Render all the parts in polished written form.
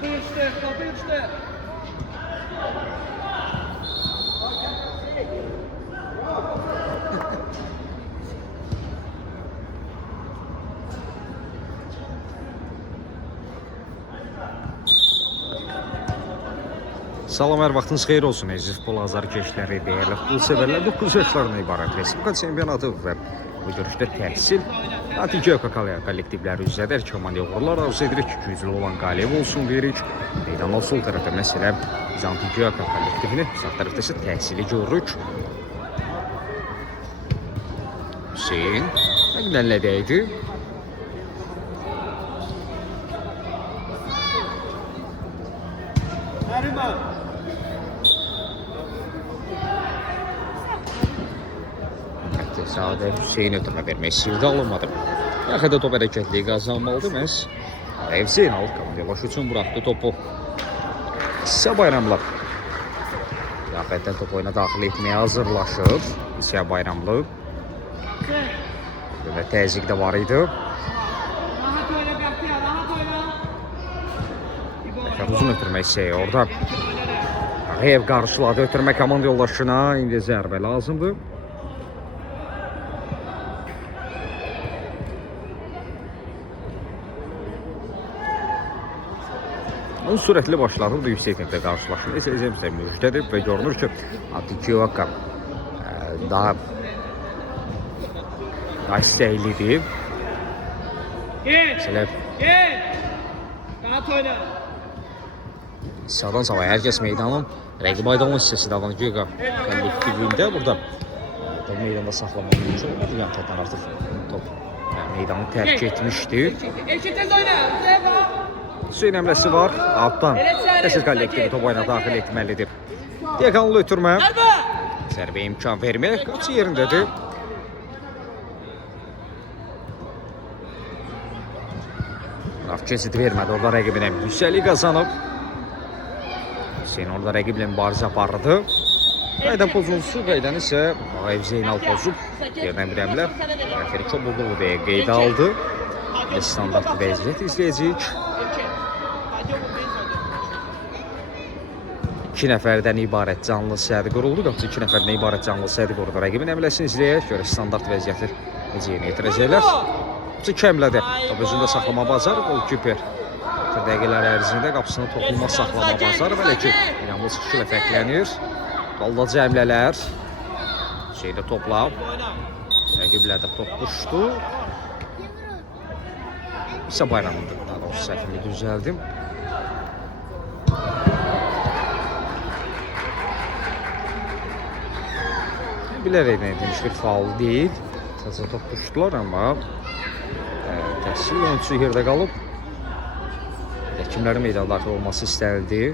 Kapı üçte. Salam, hər vaxtınız xeyir olsun. Əziz futbol azarkeşləri, dəyərli futbol sevərlər, 9 yaşlarına ibarət Respublika çempionatı və bu görüşdə təhsil Atice kollektivləri üzrədir. Komanda uğurlar arzu edirik, güclü olan qalib olsun deyirik. Meydanın sol tərəfdə məsələ biz Atice kollektivini, sağ tərəfdə isə təhsili görürük. Hüseyin nəqlənlədəydi. Sadə Hüseyin ötürmə vermək istəyirdi, alınmadı. Yaxıda top hərəkətliyi qazanmalıdır. Məhz Zeynal Kamilyaş üçün buraxdı topu. İsa Bayramlı. Yaxıda top oyuna daxil etməyə hazırlaşır. İsa Bayramlı. Və təzyiq də var idi. Uzun ötürmək istəyir orada. Ağayev qarşıladı ötürmə komanda yoldaşına. İndi zərbə lazımdır. Onun sürətli başladı, bu da yüksək tempdə qarşılaşma. Necə müjdədir və görünür ki, Atice daha istəklidir. Sağdan sağa hər kəs meydanın rəqib aydınlıq hissəsi də Atice kollektivində burada meydanda saxlamaq mümkün olmadı. Yəni təddən artıq top meydanı tərk etmişdi. Hüseyin əmləsi var, altdan təhsil kollektivi top oyuna daxil etməlidir. Deqanlı ötürmə, zərbə imkan vermək, qaçı yerindədir. Keçid vermədi, orada rəqibinə yüksəlik qazanıb. Hüseyin orada rəqiblə mübarizə aparırdı. Qaydan pozuntusu, qaydan isə Ağayev Zeynal pozub. Yerdən bir əmlə, Rəfəri Çobuğlu deyə qeydə aldı. Standart vəziyyət izləyəcəyik. 2 nəfərdən ibarət canlı səhədi quruldu. Qapıcı 2 nəfərdən ibarət canlı səhədi quruldu. Rəqibin əmləsini izləyək. Görə standart vəziyyəti necə yerinə yetirəcəklər. Qapıcı kəmlədi. Top özündə saxlama bacarı. Golkiper dəqiqələr ərzində qapısını toxunma saxlama bacarı. Belə ki, İranlı çıxışı ilə fərqlənir. Qallaca əmlələr. Şeydə topla. Rəqiblərdə top düşdü. İsa Bayramlıdır. Daha doğrusu səhvimi düzəldim. Bilərək demiş bir faul deyil. Təzə top düşdülər, amma təhsil oyuncusu yerdə qalıb. Kimlərin meydana daxil olması istənildi.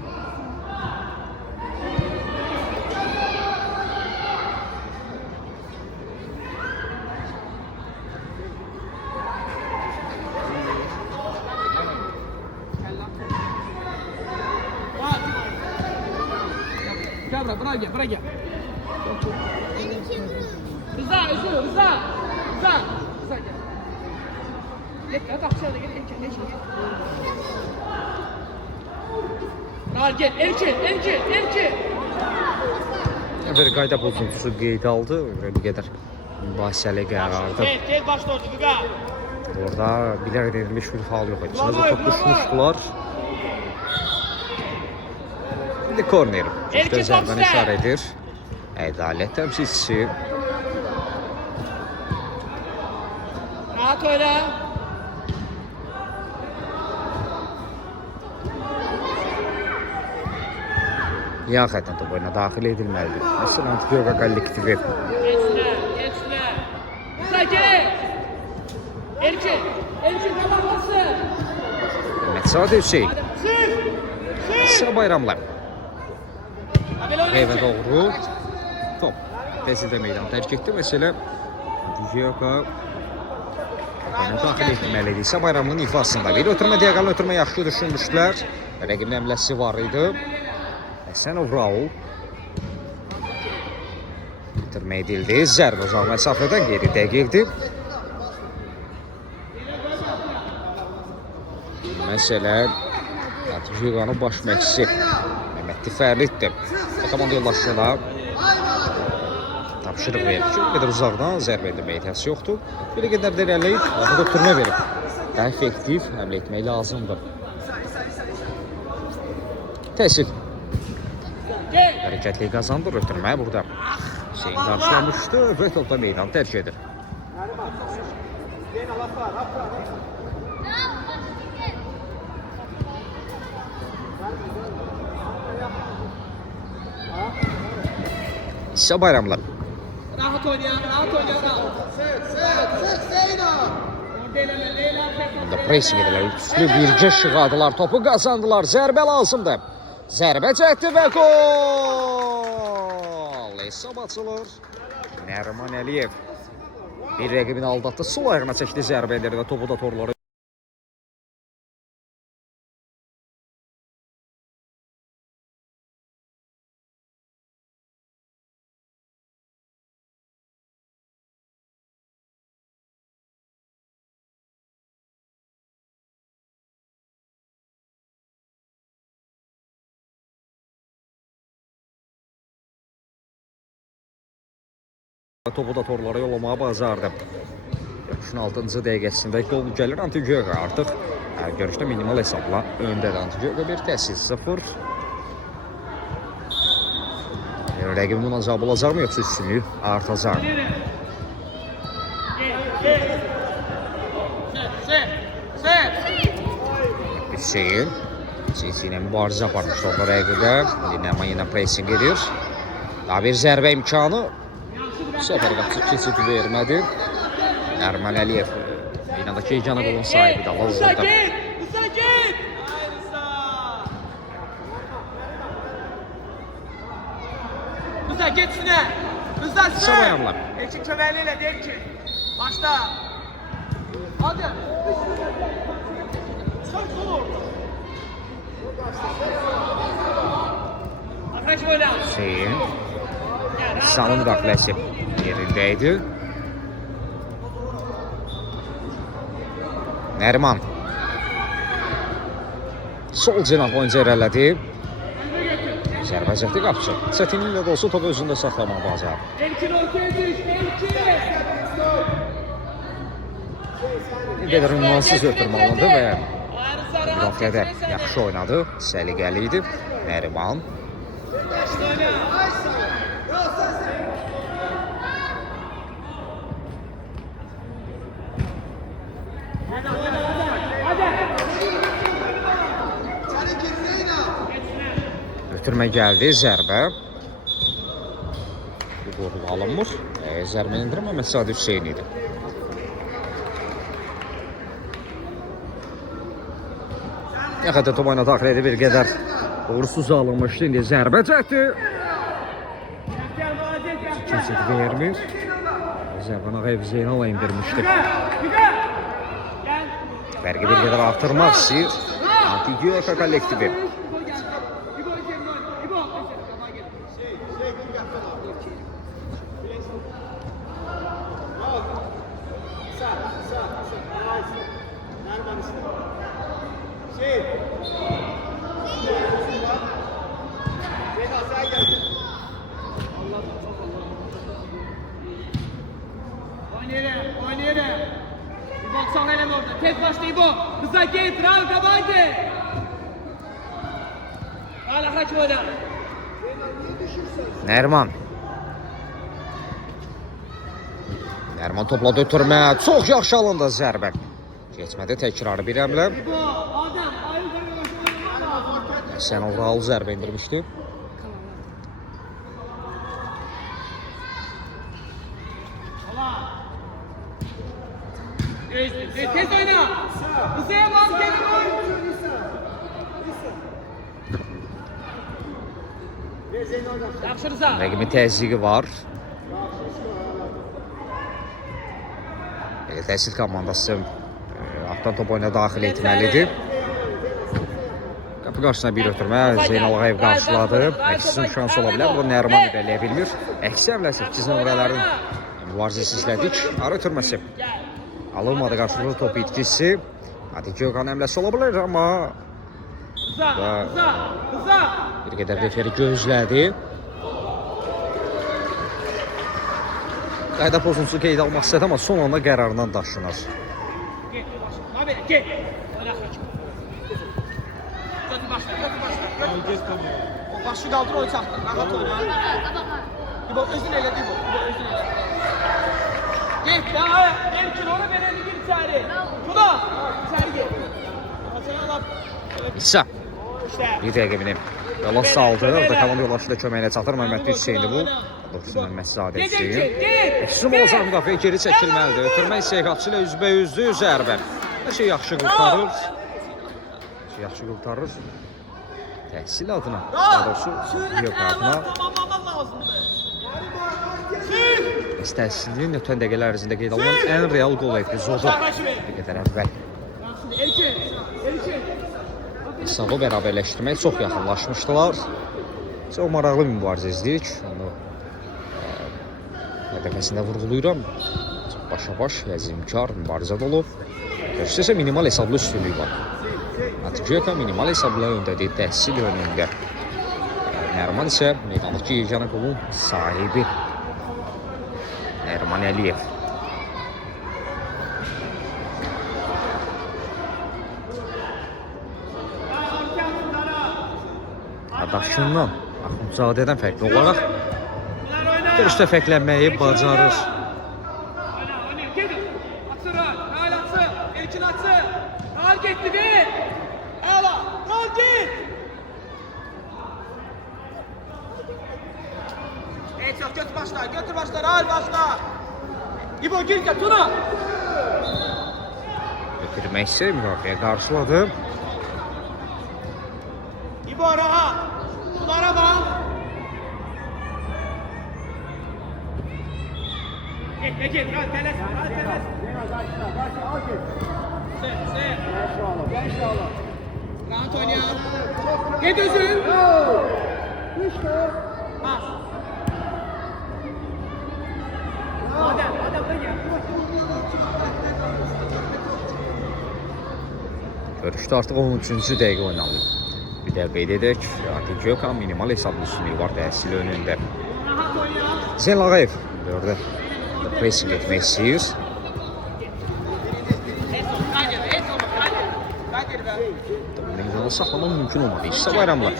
Bırak. Rıza gel. Gel bak şöyle gel. Rahat gel. Erkin. Bir qayda pozuntusu qeydə aldı. Bu qədər mübahisəli qərardı. Gel başla orada Vüqa. Orada bilərək edilmiş bir faul yox idi. Sadəcə top düşmüşdülər. Bir də korner. İşte zərbəni işarə edir. Ədalət təmsilçisi. Rahat oyna. Yan xətdən top oyuna daxil edilməlidir. Məsələn, Atice kollektivi. Geçsinler. Rıza gel. Erkin kapatması. Sadə Hüseyin. İsa Bayramlı. Qeyvə doğru. Top. Təhsildə meydanı tərk etdi. Məsələ Atice oyuna daxil etməlidir. İsa Bayramlının ifasında. Bir ötürmə, diaqonal ötürmə yaxşı düşünmüşdülər. Rəqibin əmləsi var idi. Həsənov Raul. Bitirmə edildi. Zərbə uzaq məsafədən geri dəqiqdir. Məsələ Gökhanın baş məşqçisi Mehmet Fərliddir. Komanda yoldaşlarına tapşırıq verir ki, bir qədər uzaqdan zərbə etməyə ehtiyac yoxdur. Bir qədər də irəliləyib, axıda ötürmə verib. Daha effektiv həmlə etmək lazımdır. Təhsil. Hərəkətliyi qazandır, ötürməyə burada. Hüseyin qarşılamışdı və topda meydanı tərk edir. İsa Bayramlı. Rahat oynayan, rahat oynayan. Bunda pressing edirlər, üstü bircə şıqadılar, topu qazandılar, zərbə lazımdır. Zərbə çəkdi və gol! Hesab açılır. Nəriman Əliyev bir rəqibini aldatdı, sol ayağına çəkdi, zərbə edir və topu da torları. Topu da torlara yollamağa bacardı. Görüşün 6-cı dəqiqəsində gol gəlir Antigöqa artıq. Görüşdə minimal hesabla öndədir Antigöqa 1-0. Rəqibin buna cavab olacaqmı yoxsa üstünlüyü artacaq? Hüseyin ilə mübarizə aparmışdı orada rəqibə. Nəriman yenə pressing edir. Daha bir zərbə imkanı. Bu səfər qapısı keçid vermədi. Nəriman Əliyev binadakı icana qolun sahibi də hazırda. Rıza geçsine. Rıza sen. Savayanlar. Ekşi kömərliyle der ki. Başla. Hadi. Sen sol orada. Arkadaş oyna. Hüseyin. İsa'nın müdaxiləsi yerindəydi. Nəriman. Sol cinah oyuncu irələdi. Zərbə çəkdi qapıcı. Çətinliklə də olsa topu özündə saxlamaq bacardı. Elkin ortaya düş. Elkin. Bir qədər ünvansız ötürmə alındı və müdaxilədə yaxşı oynadı. Səliqəli idi. Nəriman. Ötürmə gəldi, zərbə. Bu qoruq alınmır. Zərbə indirmə Məsadi Hüseyin idi. Yaxədə top oyuna daxil edib bir qədər uğursuz alınmışdı. İndi zərbə çəkdi. Keçid vermir. Zərbəni Ağayev Zeynala indirmişdi. Fərqi bir qədər artırmaq istəyir Antigöqa kollektivi. Oynayalım. Bir baksana hele orada. Tek başta İbo. Rıza git. Rahat hadi. Hala kaç oyna. Nəriman. Nəriman topladı ötürmə. Çox yaxşı alındı zərbə. Keçmədi təkrarı bir əmlə. İbo, Adem, ayıl. Sənol Raul zərbə indirmişdi. Tez oyna. Rıza'ya bak. Gelin oyun. Yaxşı Rıza. Rəqibin təzyiqi var. Təhsil komandası altdan top oyuna daxil etməlidir. Qapı qarşısına bir ötürmə Zeynal Ağayev qarşıladı. Əksinin şansı ola bilər. Bu Nəriman irəliyə bilmir. Əksi əmlə 8 nömrələrin mübarizəsi izlədik. Ara ötürməsi. Alınmadı qarşılıqlı top itkisi. Antigöqanın əmləsi ola bilər, amma Hıza, Və hıza, hıza. bir qədər referi gözlədi. Qayda pozuntusu qeyd almaq istədi, amma son anda qərarından daşınır. Gel, başla. Abi, gel. Oyna kaç. Götür başla, götür başla. O başı kaldır, o çaktır. Rahat oyna. İbo özün elədi bu. İbo özün elədi. Gel, daha mümkün onu vereni gir içeri. Tuna, içeri gel. Hasan Allah. İsa İşte. bir rəqibini yola saldı. Orada kalan yoldaşı ilə köməyinə çatır. Məhəmməd Hüseyindir bu. Doğrusu Məhəmməd Sadəsi. Üstün olsa müdafiə geri çəkilməlidir. Ötürmək istəyəcəkçı ilə üzbəüzdür zərbə. Hər şey yaxşı qurtarır. Yaxşı qurtarır. Təhsil adına, daha doğrusu yox adına. Tamamlaman lazımdır. Təhsilinin ötən dəqiqələr ərzində qeyd olunan ən real qol epizodu. Bir qədər əvvəl. Erkin, Erkin. Hesabı bərabərləşdirmək çox yaxınlaşmışdılar. Çox maraqlı bir mübarizə izlədik. Onu hədəfəsində vurğulayıram. Çox başa-baş, əzimkar mübarizə olub. Görüşsə minimal hesablı üstünlük var. Atıcıya minimal hesabla öndədir təhsil önündə. Nərman isə meydandakı yeganə qolun sahibi. Nərman Əliyev. Adaşından, Axundzadədən fərqli olaraq görüşdə fərqlənməyi bacarır. Gitti bir. Ela, gol git. Evet, yok götür başla, al başla. İbo gir de Tuna. Götürmək isə müdafiə qarşıladı. İbo rahat. Tuna'ra bak. Git, rahat teles. Sen. Rahat oynayalım. Git özün. Bas. Adem buraya. Görüşdə artıq 13-cü dəqiqə oynanılır. Bir də qeyd edək, Atıcıya minimal hesablı üstünlüyü var təhsil önündə. Rahat oynayalım. Zeyn Ağayev orada pressing etmək istəyir. Meydanı saxlamaq mümkün olmadı. İsa Bayramlar.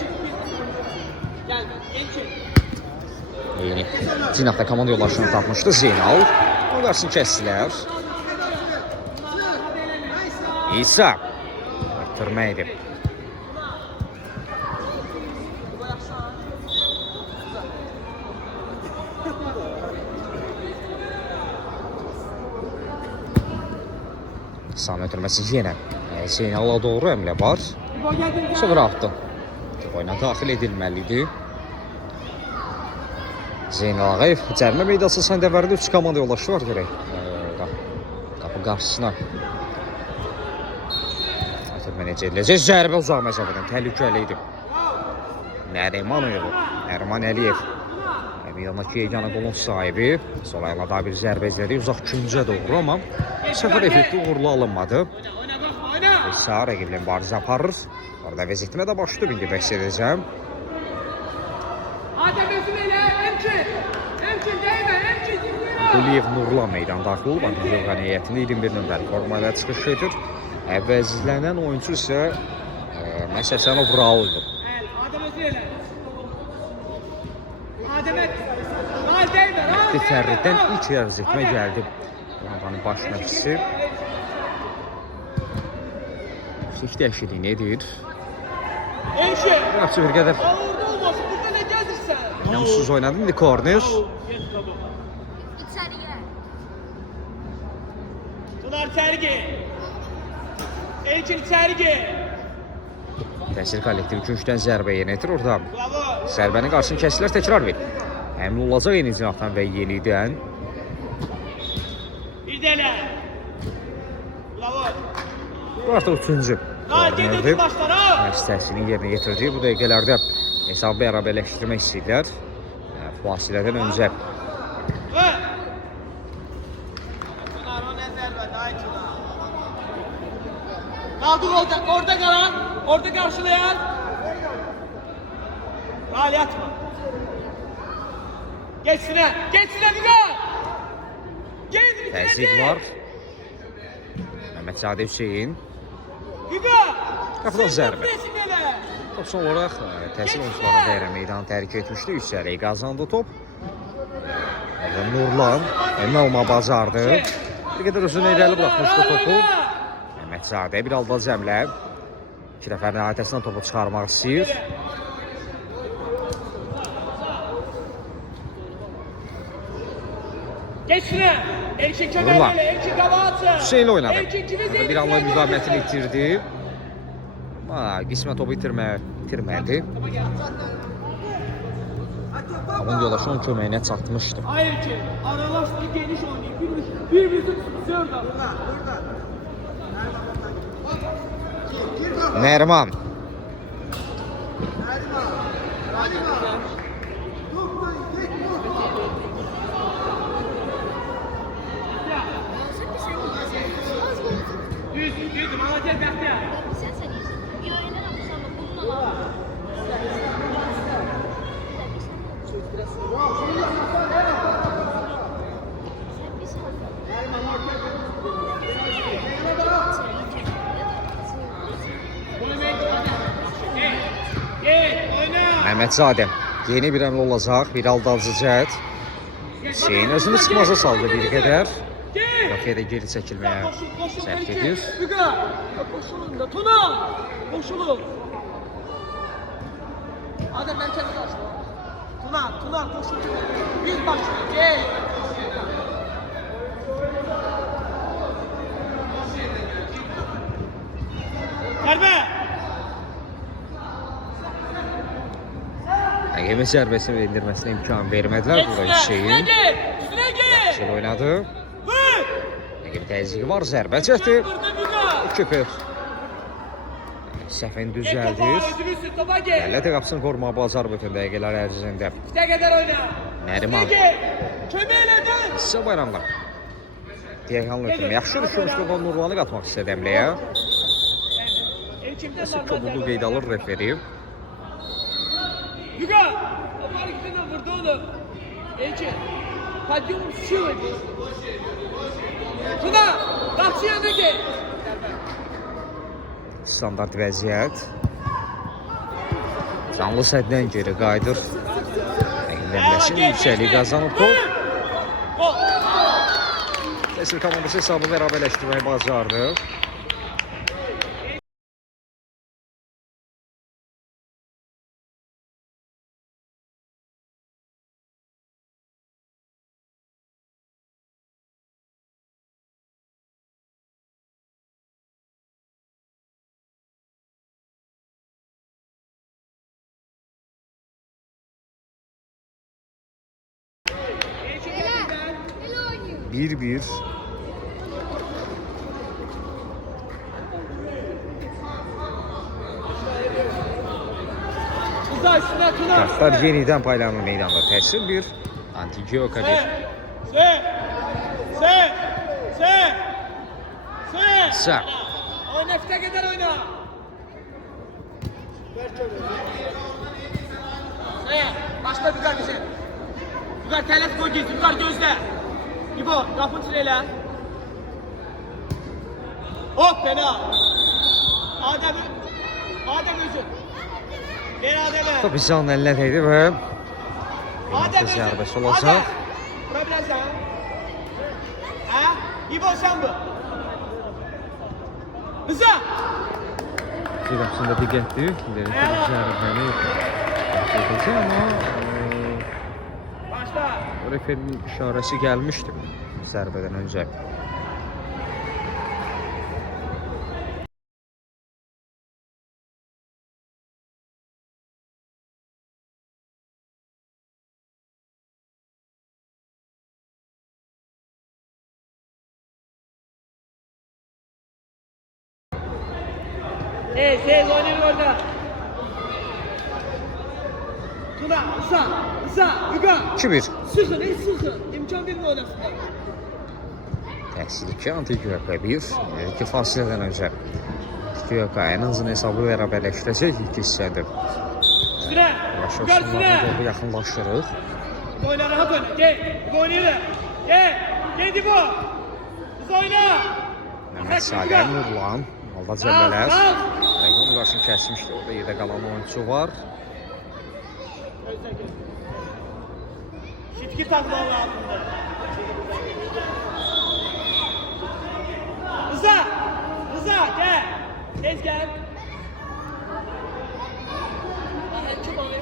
Yeni Cinahda komanda yoldaşını tapmışdı Zeynal. O qarşısını kəsdilər. İsa bitirməkdir. İsa'nın ötürməsi yenə Zeynal'a doğru əmlə var. Sıfır attı. Oyuna daxil edilməlidir. Zeynal Ağayev cərimə meydası səndəvərdə 3 komanda yoldaşı var görək. Qapı qarşısına. Ötürmə necə ediləcək? Zərbə uzaq məsafədən təhlükəli idi. Nəriman Əliyev. Meydandakı yeganə qolun sahibi. Sol ayaqla daha bir zərbə izlədi. Uzaq küncə doğru, amma səfər effekti uğurlu alınmadı. İsa rəqiblə mübarizə aparır. Orada vəziyyətinə də başlayıb, indi bəhs edəcəm. Adem özün elə, Emkin dəymə, Emkin. Quliyev Nurlan meydan daxil olub, Anadolu heyətində 21 nömrəli formayla çıxış edir. Əvəzlənən oyuncu isə Məsəsənov Rauldur. Adem özün elə. Adem'e, Rahat dəymə, Rahat Məhdi Fərriddən ilk ərz etmə gəldi. Komandanın baş məşqçisi. İlk dəyişikliyi nedir? Emkin. Yaxşı bir qədər Orada olmasın, burada ne gəldirsən? yamsız oynadı. İndi korner. İçeriye. Tunar içeri gir. Emkin içeri gir. Təsir kollektivi küncdən zərbə yenidir. Orada Bravo. zərbənin qarşısını kəsilər, təkrar verir. Həmli olacaq yeni cinahdan və yenidən. Bir də elə. Bravo. Bu artıq 3-cü Rahat gedir kornerdir. başlar ha. Məşq təhsilini yerinə yetirdiyi bu dəqiqələrdə hesabı bərabərləşdirmək istəyirlər. Fasilədən öncə. Ve. Tunar o ne zərbə, daha Tunar. Kaldık orada kalan. Orada karşılayan. Ali atma. Geçsine. Geçsine Güzel. Təzyiq var. Məhəmməd Hüseyn. Güzel. Qapıdan zərbə. Top son olaraq təsir oyuncularına dəyərən meydanı tərk etmişdi. Üstəlik qazandı top. Nurlan önünə alma bacardı. Bir qədər özünə irəli buraxmışdı topu. Məhəmmədzadə bir alda cəmlə. 2 nəfərin əhatəsindən topu çıxarmaq istəyir. Geçsine. Elçin köməklə, Elçin qabağı. Hüseynlə oynadı. Bir anla müqavimətini itirdi. Qismət topu itirmədi. Onun yoldaşı onun köməyinə çatmışdı. Hayır ki, aralaşdı geniş oynayıb. Bir-birini tutuyor da. Nərman. Düz, Malatya'ya bəxtə. Məhəmmədzadə yeni bir əmr olacaq, bir aldadıcı cəhət. Hüseyn özünü çıxmaza saldı bir qədər. Rafiyə də geri çəkilməyə sərf edir. Koşulun da, Tuna! Koşulun! Adem mərkəzi qarşı. Tuna koşulun. Bir başlıyor, gel! Zərbə! Əgəmə zərbəsini endirməsinə imkan vermədilər. Burada Hüseyn. Üstünə gel! Hüseyn oynadı. Əgəmə təzyiqi var, zərbə çəkdi. Küpür. Səhvini düzəldir. Əllədə qapısını qorumağa bacar bütün dəqiqələr ərzində. İşte qədər oyna. Nəriman. Kömək elədin. Sizə bayramlar. Deyəqanlı ötürüm. Yaxşı düşürmüşdü o Nurlanı qatmaq istədi əmləyə. Nasıl kobuldu qeyd alır referi. Yuga! O hareketinden vurdu onu. Elçin. Подъем силы. Tuna! Qapçı yanına gel. Standart vəziyyət. Canlı səddən geri qayıdır. Əngləmləsin, yüksəliyi qazanıb top. Təsir komandası hesabı bərabərləşdirməyi bacardı. Bir. Kartlar yenidən paylanır meydanda. Təsir bir. Antigioka bir. Sağ. O nefte kadar oyna. Başla Büqar bize. Büqar tələf koy gez, Büqar gözlə. İbo, qapın çilə. Hop, fena. Adem özü. Ver Adem'e. Top İsa'nın eline değdi ve Adem özü. zərbəsi olacaq. Bura bilərsən. Hə? İbo sən bu. Rıza. Bir qapısında diqqətli. Zərbəni edəcək ama Başla. o referinin işarəsi gəlmişdi zərbədən öncə. Tez oynayın orada. Tuna, Rıza, Büqar. 2-1. Sıxın, sıxın. İmkan verin oynasınlar. Təhsil 2, Antigua 1. İki fasilədən öncə Yox, en azından hesabı bərabərləşdirəcək ilk hissədir. Üstüne. Yavaş-yavaş Gör bunlardan üstüne. doğru yaxınlaşırıq. Oyna rahat oyna. Gel. Bu oynayalım. Gel. Gel Dibo. Biz oyna. Mehmet Salih, Nurlan, Alda Cəllələr. Onun qarşısını kəsmişdi. Orada yerdə qalan oyuncu var. Şitki takmalı altında. Rıza. Rıza gel. Tez gel. Çok oyna.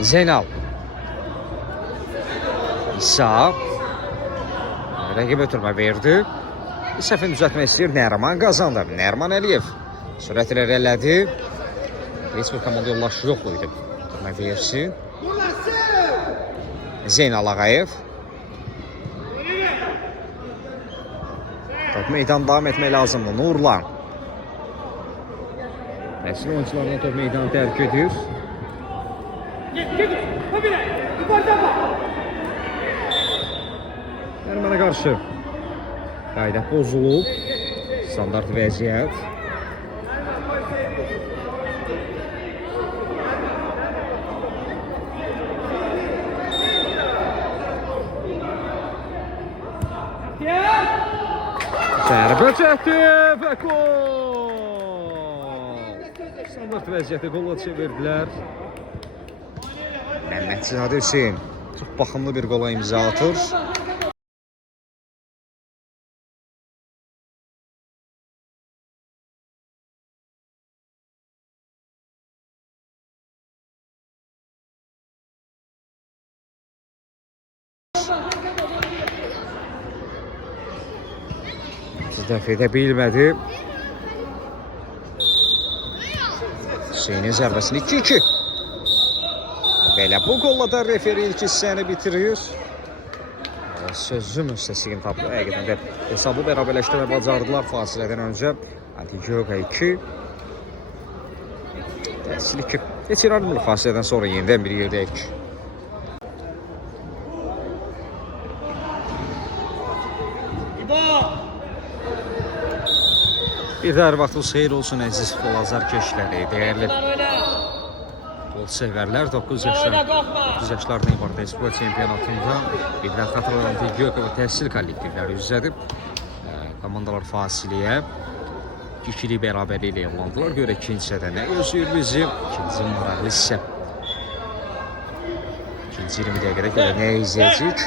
Zeynal. İsa. Rəqib ötürmə verdi. İsəfini düzəltmək istəyir. Nəriman qazandı. Nəriman Əliyev sürət irəlilədi. Heç bir komanda yoldaşı yox idi. Ötürmə versin. Zeynal Ağayev. Top meydan davam etmək lazımdır. Nurlan. Nəsil oyuncularına top meydanı tərk edir. Nərimana qarşı qayda pozulub. Standart vəziyyət. Zərbə çəkdi və gol! Standart vəziyyəti qolla çevirdilər. Məhəmməd Ziyadə Hüseyin çox baxımlı bir qola imza atır. Dəf edə bilmədi. Hüseynin zərbəsini 2-2. Belə bu qolla da referi ilk hissəni bitirir. Sözü müstəsqin tapdı. Həqiqətən də hesabı bərabərləşdirmə bacardılar fasilədən öncə. Antigioga 2. Təhsil 2. Heç inanmır fasilədən sonra yenidən bir yerdəyik. Bir də hər vaxtınız xeyir olsun əziz futbol keşləri, dəyərli futbol sevərlər. 9 yaşlarında ibarət Respublika çempionatında bir də xatırlanan Antigioga və təhsil kollektivləri üzrədir. Komandalar fasiləyə ikili bərabərliyi ilə yollandılar. Görə ikinci hissədə nə gözləyir bizi? İkinci maraqlı hissə. İkinci 20 dəqiqədə görə nə izləyəcək?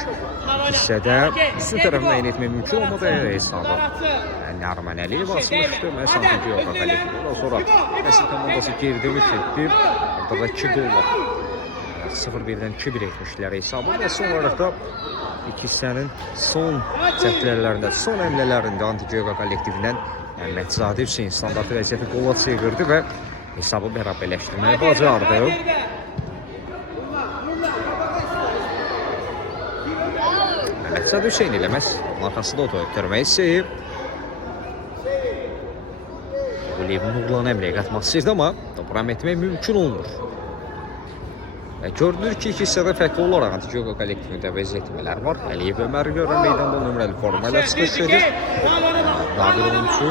Hissədə üstün tərəf müəyyən etmək mümkün olmadı hesabı. Nəriman Əliyev açmışdı. Məhz Antigioga kollektivi. Ondan sonra Nəsil komandası geri dönüş etdi. Orada da 2 qolla 0-1-dən 2-1 etmişdilər hesabı. Və son olaraq da iki hissənin son çəklərlərində, son əmlələrində Antigioga kollektivindən Məhzadə Hüseyin standart vəziyyəti qola çevirdi və hesabı bərabərləşdirməyə bacardı. Məhzadə Hüseyin eləməz. Arxasında o da ötürmək istəyib. Quliyevin Nurlan əmrəyə qatmaq istəyirdi, amma topuram etmək mümkün olmur. Görünür ki, iki hissədə fərqli olaraq Antigioga kollektivində vəziyyətmələr var. Əliyev Ömər görən meydanda nömrəli formayla çıxış edir. Nadir oyuncu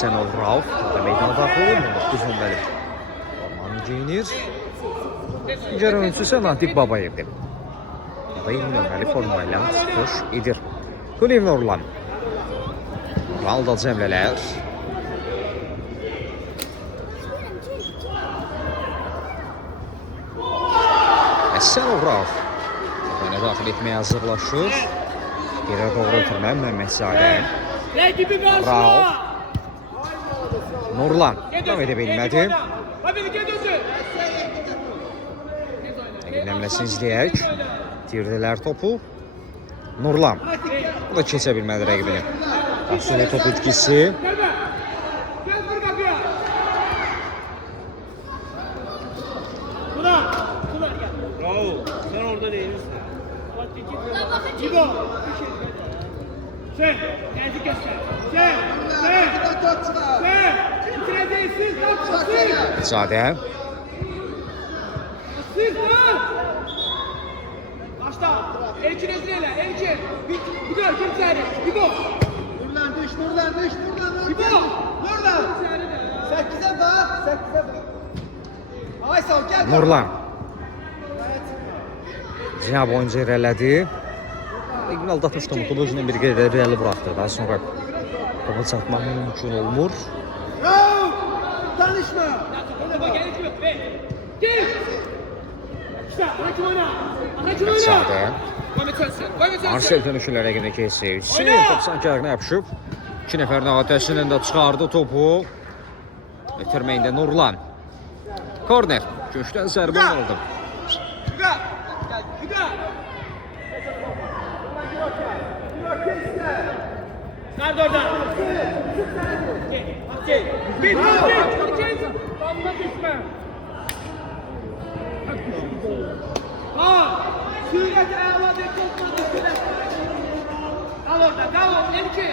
Sənov Rauf meydana daxil olmur. 9 nömrəli formanı geyinir. Digər oyuncu isə Natiq Babayevdir. Babayev nömrəli formayla çıxış edir. Quliyev Nurlan. Valda cəmlələr. Sənov Rauf oyuna daxil etməyə hazırlaşır. Yerə doğru ötürmə Məhəmməd Ziyadə. Rauf. Nurlan davam edə bilmədi. Nəmləsini izləyək. Tirdilər topu. Nurlan. Bu da keçə bilmədi rəqibini. Asılı top itkisi. Bravo. Sen orada değilsin. Cibo. Sen, geldik göster. Sen. Bitireceksin, kapsın. Mecadə. Sır lan. Başla. Elkin ezreyle, Elkin. Bir gör, kim seni? Bir bu. Nurlan düş. Bir bu. Nurlan. 8'e bak. Ay sağ ol gel. Nurlan. Cənab oyuncu irələdi. Rəqibini aldatmışdı, topu özündən bir qeydə irəli buraxdı. Daha sonra topa çatmaq mümkün olmur. Yok. Tanışma. Ona bak, gerek yok. Gel. İşte, rakip oyna. Mecadə. Koy mu Arsel dönüşülə rəqibini keçir. Hüseyin top sanki ayağına yapışıb. 2 nəfərin atəsindən də çıxardı topu. Ötürməyində Nurlan. Korner. Köşdən zərbə aldı. Yuga. Nerede orada? Bir. Fazla düşme. Süret ağladı, kopmadı süret. Kal orada, kal. Elki.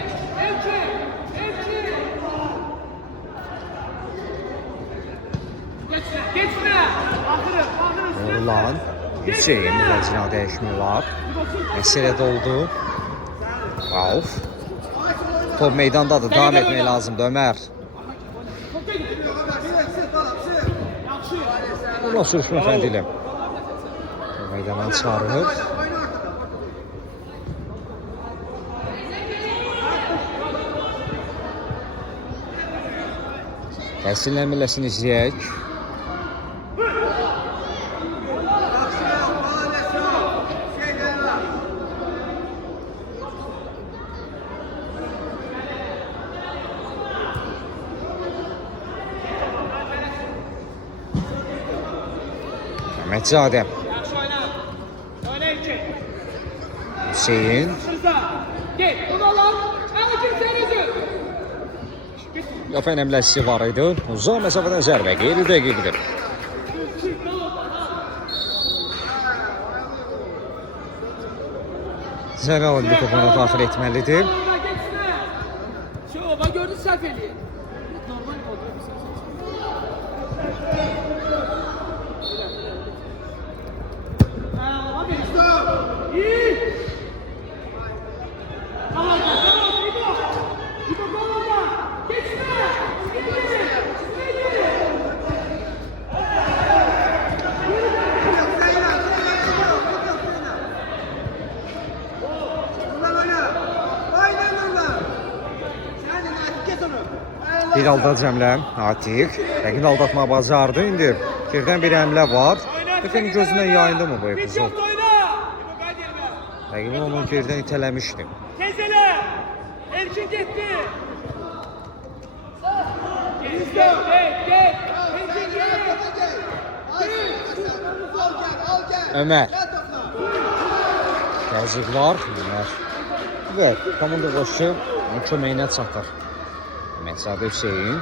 Geçme. Ahırım. Nurlan. Hüseyin müvəzzina dəyişmək var. Məsələ oldu. Rauf. Top meydandadır. Davam etmək lazımdır Ömər. Nurlan sürüşmə fəndilə. Top meydandan çıxarılır. Təsirlənmələsini izləyək. Məhmədzadə. Yaxşı oyna. Oyna Elki. Hüseyin. Gel, onu alalım. Elki seni gör. Yox önəmləsi var idi. Uzaq məsafədən zərbə qeyri dəqiqdir. Zəral indi topuna daxil etməlidir. Bak gördün səhv eləyir. Normal oldu. İyi. Bir halda Cəmlə Atiq. Rəqibini aldatmağı bacardı. İndi birdən bir həmlə var. Efendim gözündən yayındı mı bu epizod? Rəqibin onu gerdən itələmişdi. Tezele. Elkin gitti. Gel. Elkin gel. Ömər. Təzyiq var. Ömər. Və komanda qoşu köməyinə çatır. Məhsadə Hüseyin.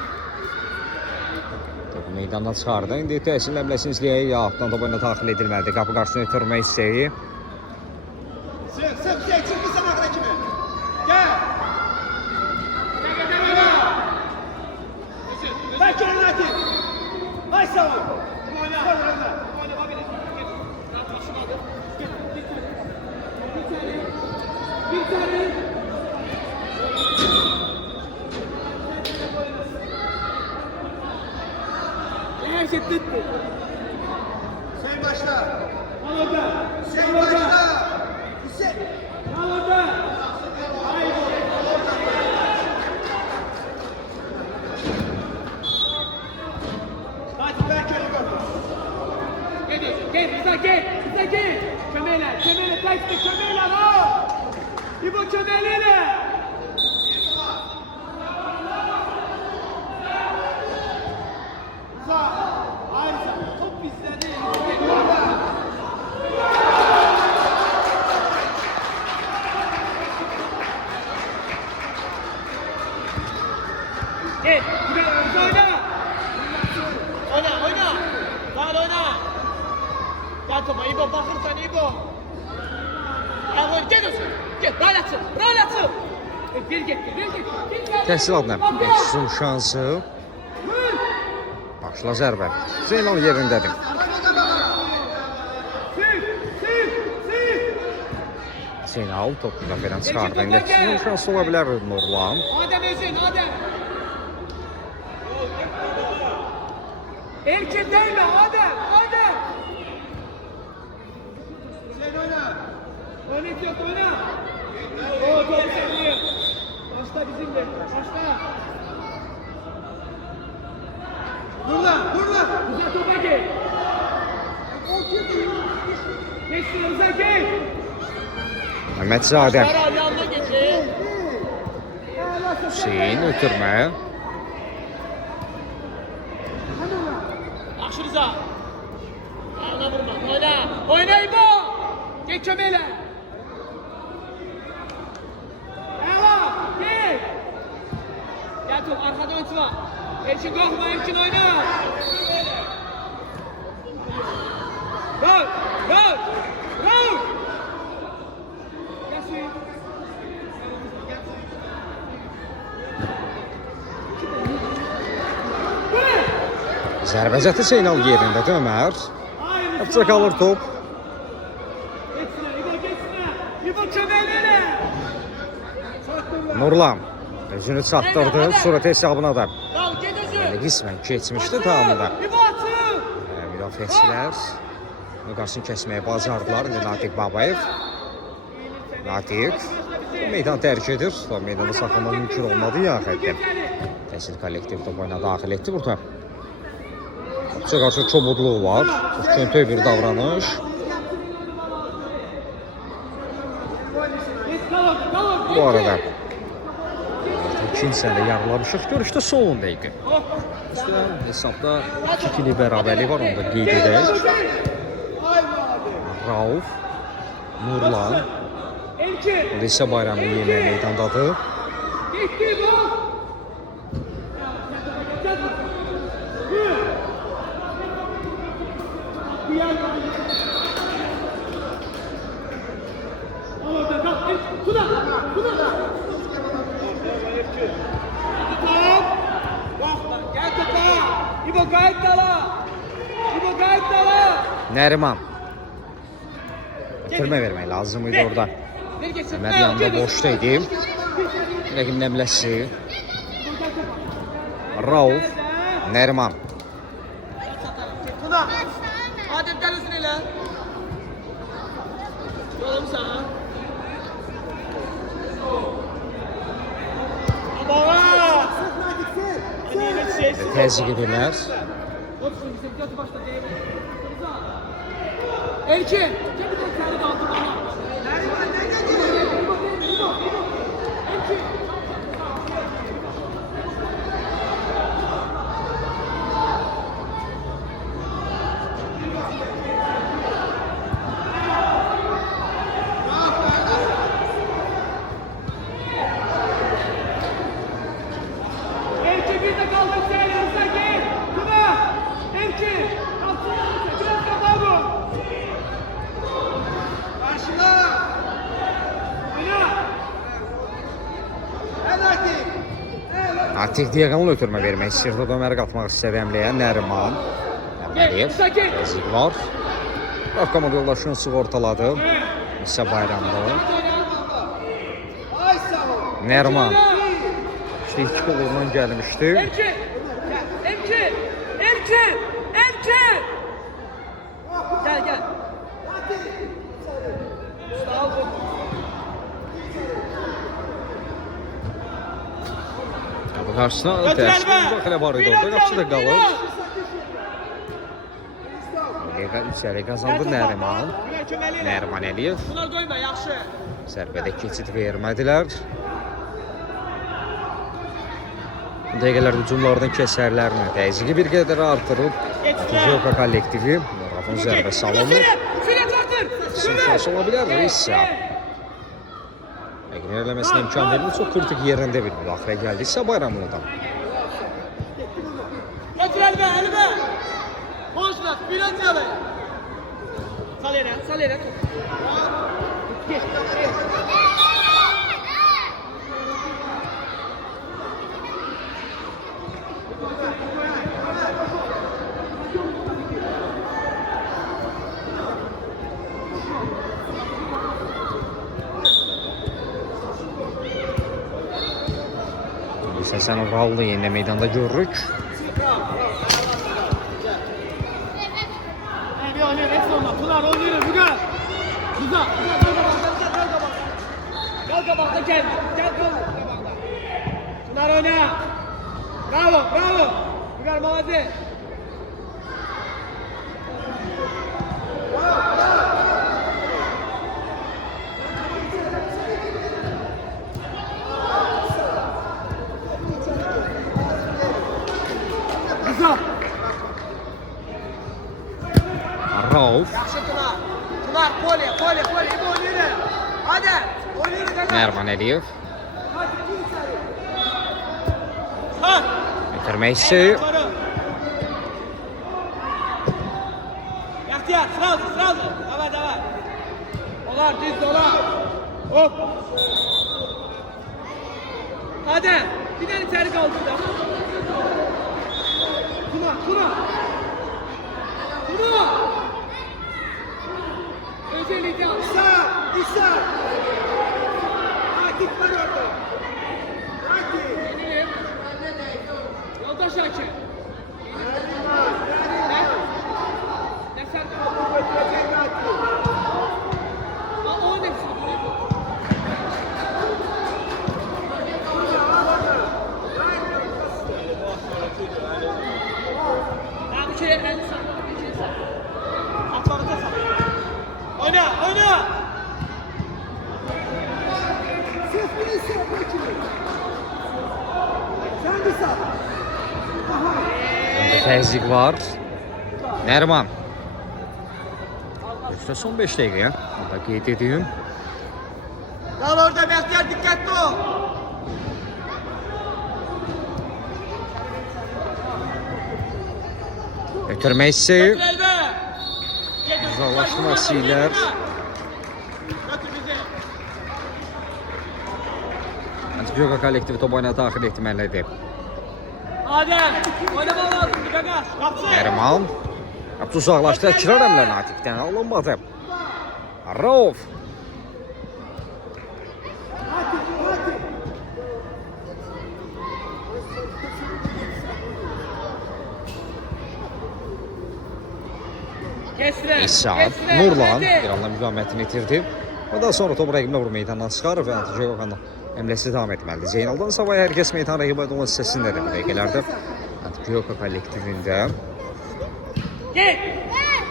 Topu meydandan çıxardı. İndi təsir ləmləsini izləyək. Ya, altdan topu ilə daxil edilməlidir. Qapı qarşısına ötürmək istəyi. Sık çık bir sana rakibi. Gel. Bekir Nati. Ay sağ ol. Bir tane. Her şey bitti. Sen başla. Al orada. Sen başla. Hüseyin. Al orada. Hadi Bekir'i gör. Gel. Kömeyle, tekste kömeyle ha. İbo kömeyle. Hayır sen, top bizde değil. Gel, oyna. Daha oyna. Gel topa, İbo bakırsan İbo. Gel, gel olsun. Gel, rahat atsın. Bir gitti, bir gitti. Təhsil adına Efsun şansı. Başla zərbə. Zeynal yerindədir. Zeynal topu müdafiədən çıxardı. İndi Efsun şansı ola bilər Nurlan. Adem özün, Adem. Elçin değme, Adem, Adem. Sen oyna. Oynet yok, oyna. O top seviyor. Başla bizimle, başla. Dur lan, dur lan. Güzel topa gel. Geçsin, Rıza gel. Məhmədzadə. Başlar yanına geçin. Hüseyin ötürmə. Yaxşı Rıza. Ayağına vurma, oyna. Oyna İbo. Geç çömeyle. Eva, gel. Gel top, arkada oyuncular. Elçin korkma, Elçin oyna. Gol, gol, gol. Gel suyu. Zərbəcəti Zeynal yerindədir Ömər. Hepsi qalır top. Geçsine, İbo geçsine. İbo çömeyle. Nurlan özünü çatdırdı. Surat hesabına da Dal, get özü. qismən keçmişdi tamamında. İbo atın. Müdafiəçilər müqasını kəsməyə bacardılar. İndi Natiq Babayev. Natiq meydan tərk edir. Meydanda saxlamaq mümkün olmadı ya həqiqətən. Təhsil kollektiv top oyuna daxil etdi burada. Topçuya qarşı çobudluğu var. Çox köntək bir davranış. Bu arada ikinci sənədə yarılamışıq. Görüşdə sonunda idi. Hesabda 2-2'li bərabərlik var, onu da qeyd edək. Rauf, Nurlan, Lise Bayramlı yeməyə meydandadır. Gitti bu. Gel topa. İbo gayet dala. İbo gayet dala. Nəriman. Ötürmə vermək lazım idi orada. Ver geçsin. Ömər yanında boşda idi. Rəqib nəmləsi. Rauf, Nəriman. Tuna. Adem gel özün elə. Yolum sana. Baba. Təzyiq edirlər. Elçin, gel bir de seni kaldır bana. Elçin bir de kaldır seni, Rıza gel. Tuna, Elçin, kalsın, biraz kafa bu. Karşıla. Oyna. Hadi. Natiq diaqonal ötürmə vermək istəyirdi. Ömər qatmaq istədi əmləyə. Nəriman. Əməliyev. Təzyiq var. Komand yoldaşını sığortaladı. Lise Bayramlı. Ay sağ ol. Nəriman. İşte iki kolundan gəlmişdi. Elçin, Elçin, Elçin, Elçin. Gel gel. Sağ ol. Bu qarşısına təşkil müdaxilə var idi orada. Qapısı da qalır. İçəri qazandı Nəriman. Nəriman Əliyev. Buna koyma, yaxşı. Zərbədə keçid vermədilər. Dəqiqələr hücumlardan kəsərlərini təzyiqi bir qədər artırıb. Tuzyoka kollektivi Rafın zərbə salınır. Süre tartır. Şansı ola bilər isə. Əgər eləməsinə imkan verilir, çox kritik yerində bir müdaxilə gəldi isə Bayramlıdan. Getir elbe, elbe. Boşlar, biraz yalı. Sal yere, sal yere. Geç, geç. Əsasən Urallı yenə meydanda görürük. Bir oynuyor, hepsi olmaz. Pınar oynuyor, Rügar. Rıza, gel kabakta gel. Gel kabakta. Pınar oyna. Bravo, bravo. Rügar Mavazi. Rıza. Rauf, Yaxşı Pınar. Pınar, kolye. İbo oynuyor. Hadi. Oynuyor. Mervan Əliyev. Ha. Bitirmək istəyir. Yahtiyar, sразу. Давай. Olar, düz dolar. Hop. Hadi. Bir tane içeri kaldı da. Tuna. Özellikle İsa. Akif var orada. Akif. Yoldaş Akif. Ne sen? O ne? Abi şey en sağ. Atları da sağ. Oyna. Təzyiq var. Nərman. İşte son 5 dəqiqə. Onda qeyd edeyim. Kal orada Bəxtiyar, dikkatli ol. Ötürmək istəyir. Götür elbe. Uzaqlaşma silər. Götür bizi. Antibiotika kollektivi top oyuna daxil etməlidir. Adem, oynama lazım, Gagas. Kapsın. Nərman. Uzaqlaşdı. Kirar əmlə Natiqdən alınmadı. Rauf. İsa, Nurlan bir anla müqamətini itirdi. Və daha sonra top rəqibinə vurub meydandan çıxarır və Antibiotikanın əmləsi davam etməlidir. Zeynaldan savayı hər kəs meydan rəqibət olan hissəsindədir bu dəqiqələrdə. Antibiotika kollektivində. Gel.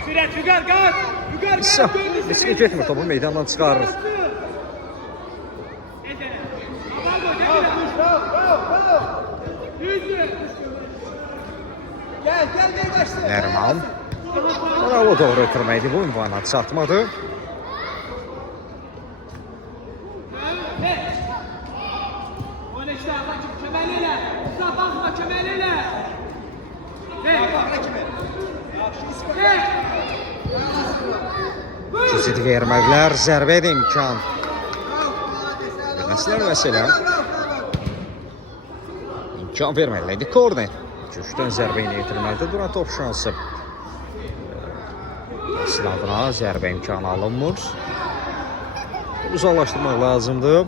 Sürət, Rügar, Rügar. İsa, heç mi getmir, topu meydandan çıxarır. Gel başla. Nərman. Bravo, doğru ötürməkdir, bu ünvana çatmadı. Oyna işte, köməklə. Uza baxma, köməklə. Keçid verməklər, zərbə də imkan. Məsələ. İmkan verməklərdir, korner. Köşkdən zərbə ilə yetirməlidir, duran top şansı. Silahına zərbə imkanı alınmır. Uzaqlaşdırmaq lazımdır.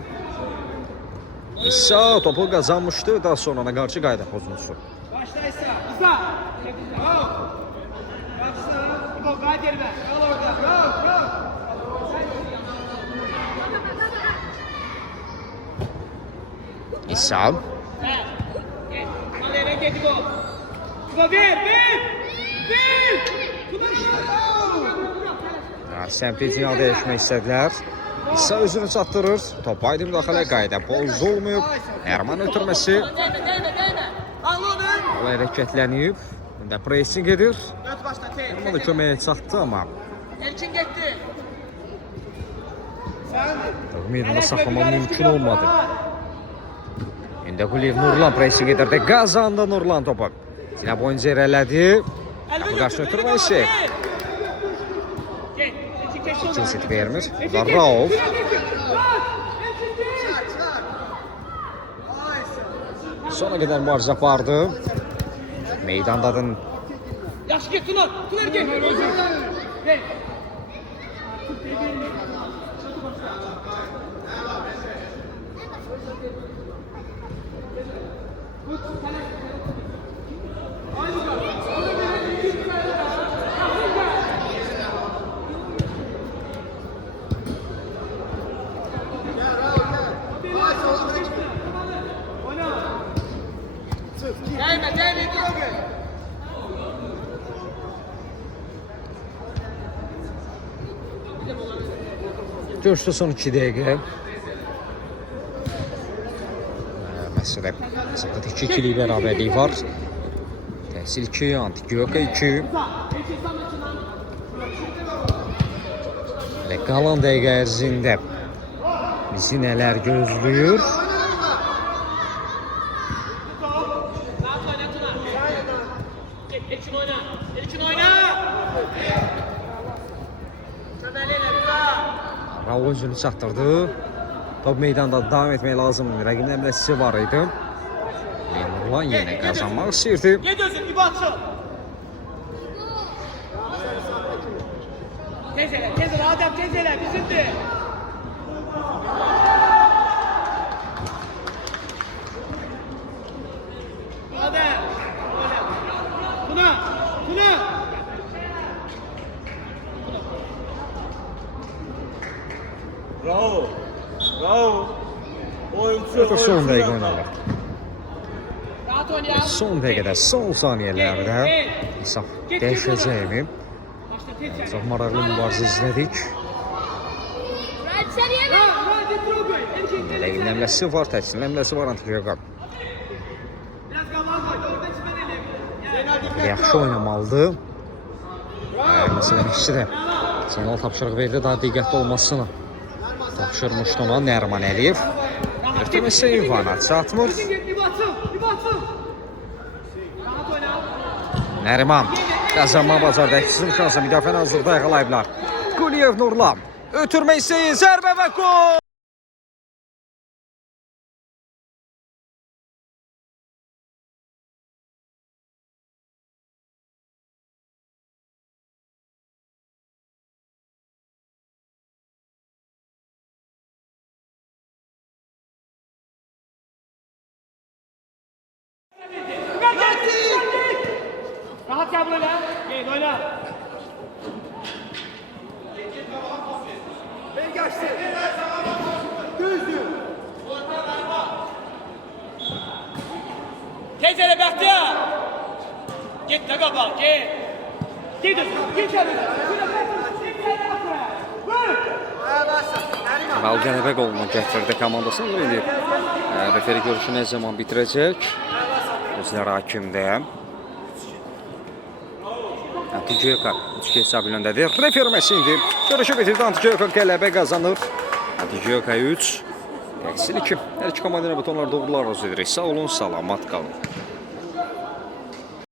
İsa topu qazanmışdı, daha sonra ona qarşı qayda pozuntusu. Başla İsa, İsa. İbo, qayıt yerine. Kal orada. İsa. Gel. Al yere gel İbo. İbo bir. Sempezini dəyişmək istədilər. İsa özünü çatdırır. Top aydı müdaxilə qayda pozulmayıb. Nərman ötürməsi. O hərəkətlənib. Bunda pressing edir. Dört başla. Nərman da köməyə çatdı amma. Elçin gitti. Meydanda saxlamaq mümkün olmadı. İndi Quliyev Nurlan pressing edirdi. Qazandı Nurlan topu. Sinə boyunca irələdi. Qapı qarşı ötürməsi. İkinci set vermir. Və Rauf. Sona qədər mübarizə apardı. Meydandadır. Yaş git Tunar. Tunar gel. Gel. Görüşdə son 2 dəqiqə. Məsələn, zaten 2-2'lik bərabərlik var. Təhsil 2, Antigua 2. Və qalan dəqiqə ərzində bizi nələr gözləyir? Raul özünü çatdırdı. Top meydanda davam etmək lazımdır. Rəqibin əmləsi var idi. Nurlan yenə qazanmaq istəyirdi. Ged özün, İbatçı. Tez elə, Adəm, tez elə, bizimdir. Adəm, Tuna. Bravo. Oyuncu. Artıq son dəqiqə oynanır. Rahat oynayalım. Son dəqiqədə, son saniyələrdə hesab dəyişəcəyimi çox maraqlı mübarizə izlədik. Rəqibin əmləsi var, təhsilin əmləsi var Antigua. Yaxşı oynamalıdır. Məsələn, işçi də signal tapşırıq verdi, daha diqqətli olmasını tapşırmışdı ona Nərman Əliyev. Ötürməsə İvana çatmır. Nəriman qazanma bacardı. Əksizin şansı müdafiə hazırda yaxalayıblar. Quliyev Nurlan. Ötürmə istəyi, zərbə və gol! Rahat gel buraya. Gel oyna. Ben kaçtı. Düzdü. Tez elə Bəxtiyar. Get də qabaq, get. Get özün, get özün. Ral qələbə qoluna gətirdi komandasını eləyib. Referi görüşü nə zaman bitirəcək? Özləri hakimdə. Antigua 3 hesab önündədir. Referməsi indi. Görüşü bitirdi. Antigua qələbə qazanır. Antigua 3. Təhsil 2. Hər iki komandana butonlar doğrular arzu edirik. Sağ olun, salamat qalın.